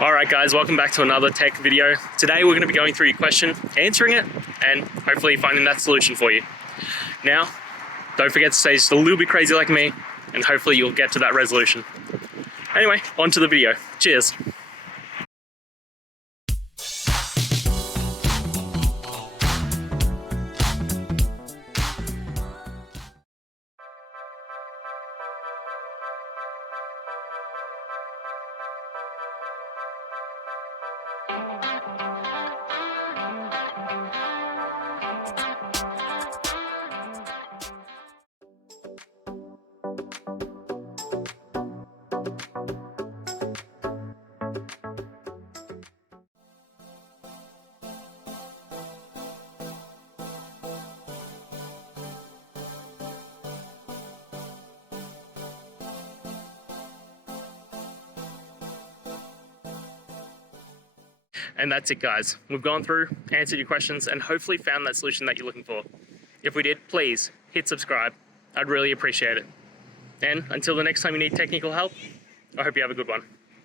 Alright guys, welcome back to another tech video. Today we're going to be going through your question, answering it, and hopefully finding that solution for you. Now, don't forget to stay just a little bit crazy like me, and hopefully you'll get to that resolution. Anyway, on to the video. Cheers! And that's it guys. We've gone through, answered your questions, and hopefully found that solution that you're looking for. If we did, please hit subscribe. I'd really appreciate it. And until the next time you need technical help, I hope you have a good one.